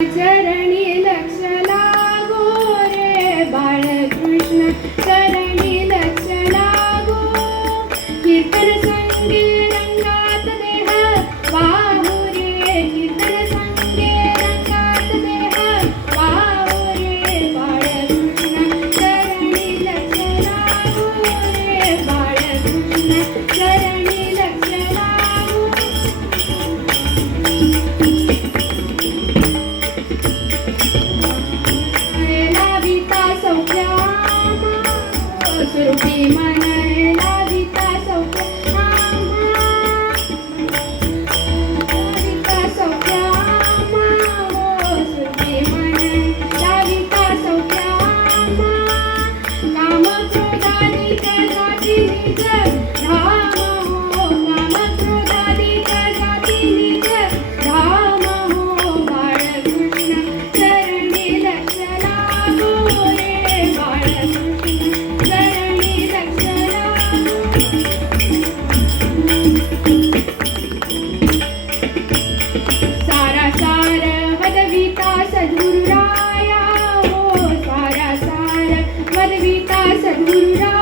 चरणी लक्ष लागो रे बाळकृष्ण, चरणी लक्ष लागो. कीर्तन संगे रंगात देह वाहू रे, कीर्तन संगे रंगात देह वाहू रे बाळकृष्ण, चरणी लक्ष लागो रे बाळकृष्ण, चरणी लक्ष लागो. स्वरूपी मन लाविता सौख्यामा, लाविता सौख्यामा, स्वरूपी मन लाविता सौख्यामा. काम क्रोधाधिक जाती निज धाम हो, काम क्रोधाधिक जाती निज धाम हो. बाळकृष्ण चरणी लक्ष लागो रे बाळकृष्ण, चरणी लक्ष लागो. सारा सार वदविता सद्गुरुराया हो, सारा सार वदविता सद्गुरुराया.